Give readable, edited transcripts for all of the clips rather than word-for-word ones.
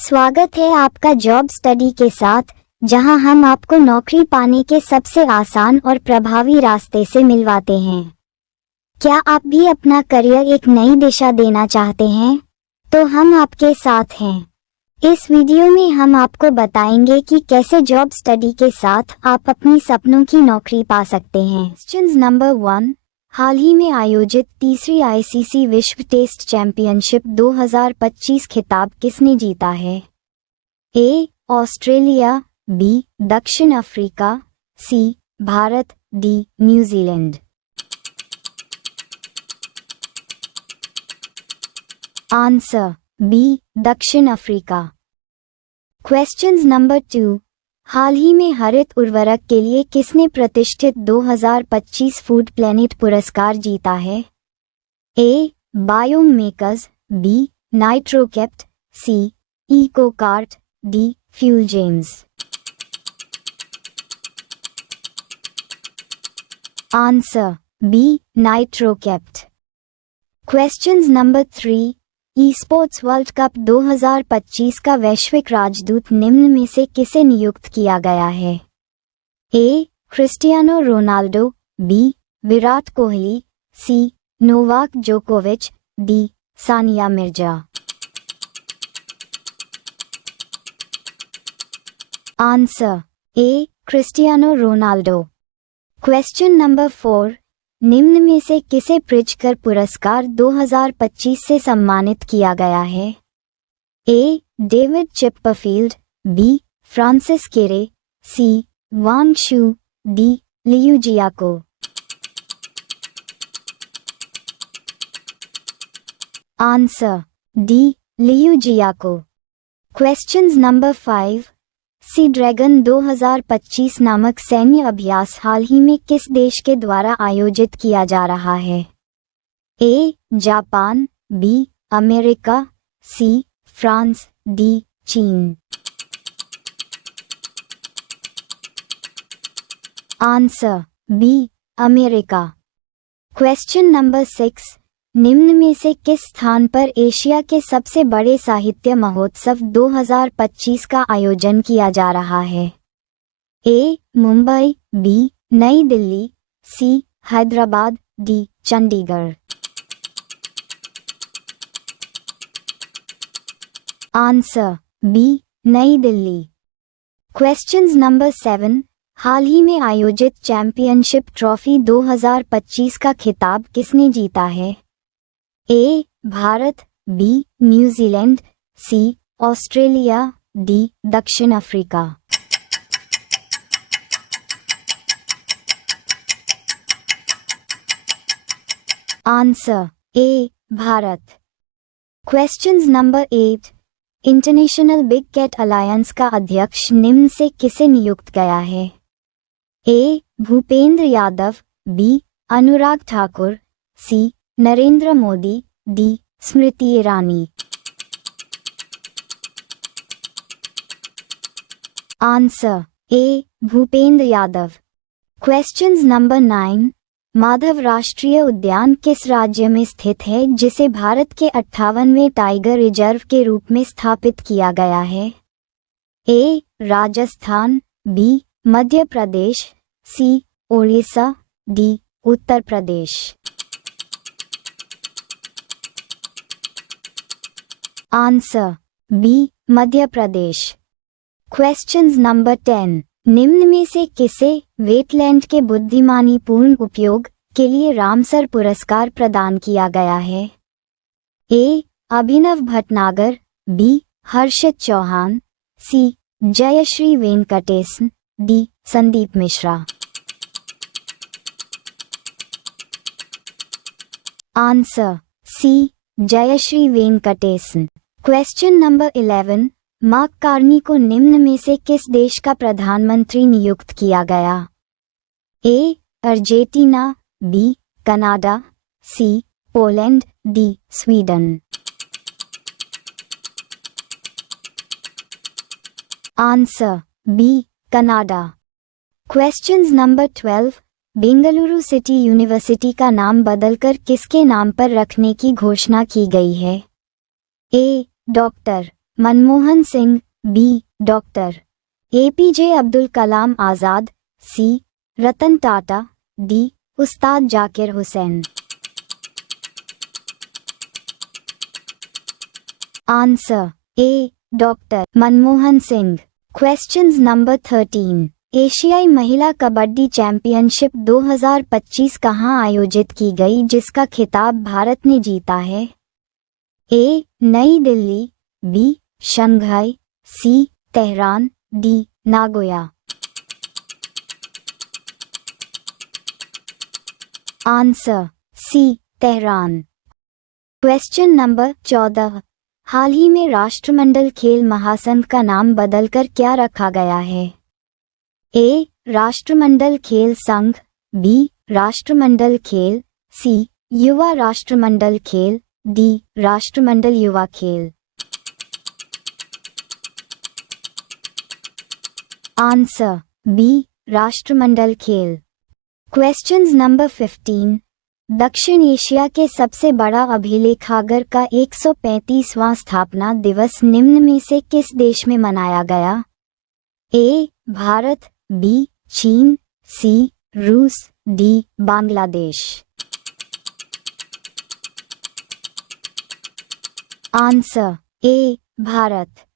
स्वागत है आपका जॉब स्टडी के साथ, जहां हम आपको नौकरी पाने के सबसे आसान और प्रभावी रास्ते से मिलवाते हैं। क्या आप भी अपना करियर एक नई दिशा देना चाहते हैं? तो हम आपके साथ हैं। इस वीडियो में हम आपको बताएंगे कि कैसे जॉब स्टडी के साथ आप अपनी सपनों की नौकरी पा सकते हैं। क्वेश्चन नंबर 1, हाल ही में आयोजित तीसरी आईसीसी विश्व टेस्ट चैंपियनशिप 2025 खिताब किसने जीता है? ए. Australia, B. दक्षिण Africa, C. Bharat, D. New Zealand. Answer B. दक्षिण अफ्रीका। क्वेश्चन नंबर 2, हाल ही में हरित उर्वरक के लिए किसने प्रतिष्ठित 2025 फूड प्लैनेट पुरस्कार जीता है? A. Biome makers, B. Nitrokept, C. Ecokart, D. Fuel gems. Answer B. Nitrokept. Question number 3, esports world cup 2025 का वैश्विक राजदूत निम्न में से किसे नियुक्त किया गया है? A. Cristiano Ronaldo, B. Virat Kohli, C. Novak जोकोविच, D. Sania Mirza. Answer A. Cristiano Ronaldo. Question number 4, निम्न में से किसे प्रिट्जकर पुरस्कार 2025 से सम्मानित किया गया है? A. David Chipperfield, B. Francis Kere, C. Wang Shu, D. Liu Jiakun. Answer D. Liu Jiakun. Question number 5, sea dragon 2025 नामक सैन्य अभ्यास हाल ही में किस देश के द्वारा आयोजित किया जा रहा है? A. Japan, B. America, C. France, D. चीन। Answer B. America. Question number 6, निम्न में से किस स्थान पर एशिया के सबसे बड़े साहित्य महोत्सव 2025 का आयोजन किया जा रहा है? A. Mumbai, B. New Delhi, C. Hyderabad, D. Chandigarh. Answer B. New Delhi. Question number 7, हाल ही में आयोजित चैंपियनशिप ट्रॉफी 2025 का खिताब किसने जीता है? A. Bharat, B. New Zealand, C. Australia, D. दक्षिण Africa. Answer A. Bharat. Question number 8, International Big Cat Alliance का अध्यक्ष निम्न से किसे नियुक्त गया है? A. Bhupender Yadav, B. Anurag Thakur, C. Narendra Modi, D. Smriti Irani. Answer A. Bhupender Yadav. Question number 9, Madhav राष्ट्रीय उद्यान किस राज्य में स्थित है जिसे भारत के 58वें टाइगर रिजर्व के रूप में स्थापित किया गया है? A. Rajasthan, B. Madhya Pradesh, C. Odisha, D. Uttar Pradesh. Answer B. Madhya Pradesh. Question number 10, निम्न में से किसे वेटलैंड के बुद्धिमानीपूर्ण उपयोग के लिए रामसर पुरस्कार प्रदान किया गया है? A. Abhinav Bhatnagar, B. Harshit Chauhan, C. Jayashree Venkatesan, D. Sandeep Mishra. Answer C. Jayashree Venkatesan. Question number 11, Mark Carney को निम्न में से किस देश का प्रधानमंत्री नियुक्त किया गया? A. Argentina, B. Canada, C. Poland, D. Sweden. Answer B. Canada. Question number 12, Bengaluru city university का नाम बदलकर किसके नाम पर रखने की घोषणा की गई है? A. Doctor Manmohan Singh, B. Doctor APJ Abdul Kalam Azad, C. Ratan Tata, D. Ustad Zakir Hussain. Answer A. Doctor Manmohan Singh. Questions number 13। एशियाई महिला कबड्डी चैंपियनशिप 2025 कहाँ आयोजित की गई जिसका खिताब भारत ने जीता है? A. New Delhi, B. Shanghai, C. Tehran, D. Nagoya. Answer C. Tehran. Question number 14। हाल ही में राष्ट्रमंडल खेल महासंघ का नाम बदलकर क्या रखा गया है? ए. राष्ट्रमंडल खेल संघ, बी. राष्ट्रमंडल खेल, सी. युवा राष्ट्रमंडल खेल, डी. राष्ट्रमंडल युवा खेल। Answer B. राष्ट्रमंडल खेल। Questions number 15। दक्षिण एशिया के सबसे बड़ा अभिलेखागार का 135वां स्थापना दिवस निम्न में से किस देश में मनाया गया? ए. भारत, बी. चीन, सी. रूस, D. Bangladesh. Answer A. Bharat.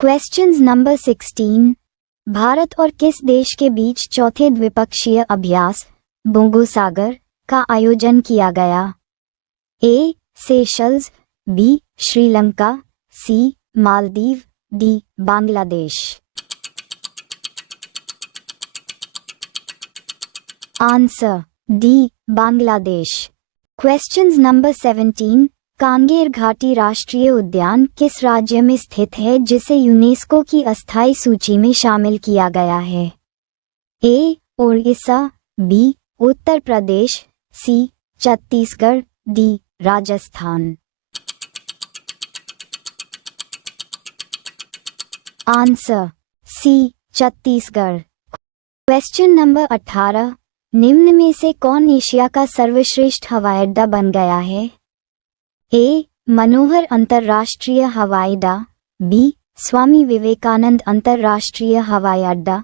Questions number 16। Bharat और किस देश के बीच चौथे द्विपक्षीय अभ्यास बोंगोसागर का आयोजन किया गया? A. Seychelles, B. Sri Lanka, C. Maldives, D. Bangladesh. Answer D. Bangladesh. Questions number 17। Kanger घाटी राष्ट्रीय उद्यान किस राज्य में स्थित है जिसे यूनेस्को की अस्थायी सूची में शामिल किया गया है? A. Odisha, B. Uttar Pradesh, C. Chhattisgarh, D. Rajasthan. Answer C. Chhattisgarh. Question number 18। निम्न में से कौन एशिया का सर्वश्रेष्ठ हवाई अड्डा बन गया है? ए. मनोहर अंतर्राष्ट्रीय हवाई अड्डा, बी. स्वामी विवेकानंद अंतर्राष्ट्रीय हवाई अड्डा,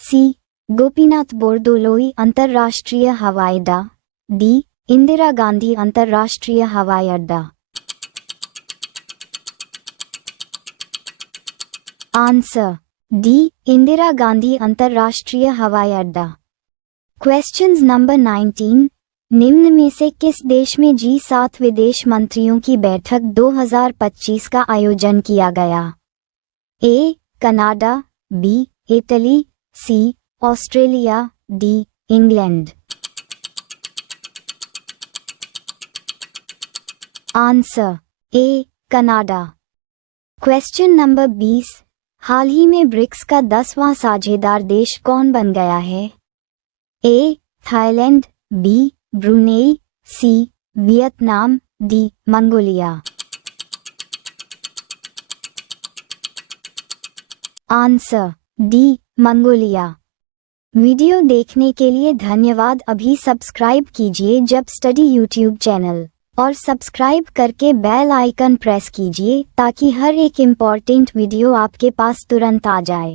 सी. गोपीनाथ बोरदोलोई अंतर्राष्ट्रीय हवाई अड्डा, डी. इंदिरा गांधी अंतर्राष्ट्रीय हवाई अड्डा। Answer D. इंदिरा गांधी अंतर्राष्ट्रीय हवाई अड्डा। Questions number 19। निम्न में से किस देश में G7 विदेश मंत्रियों की बैठक 2025 का आयोजन किया गया? A. Canada, B. Italy, C. Australia, D. England. Answer A. Canada. Question number 20। हाल ही में ब्रिक्स का 10वां साझेदार देश कौन बन गया है? A. Thailand, B. Brunei, C. Vietnam, D. Mongolia. Answer D. Mongolia. Video देखने के लिए धन्यवाद। अभी सब्सक्राइब कीजिए जब स्टडी यूट्यूब चैनल और सब्सक्राइब करके बेल आइकन प्रेस कीजिए ताकि हर एक इम्पॉर्टेंट वीडियो आपके पास तुरंत आ जाए।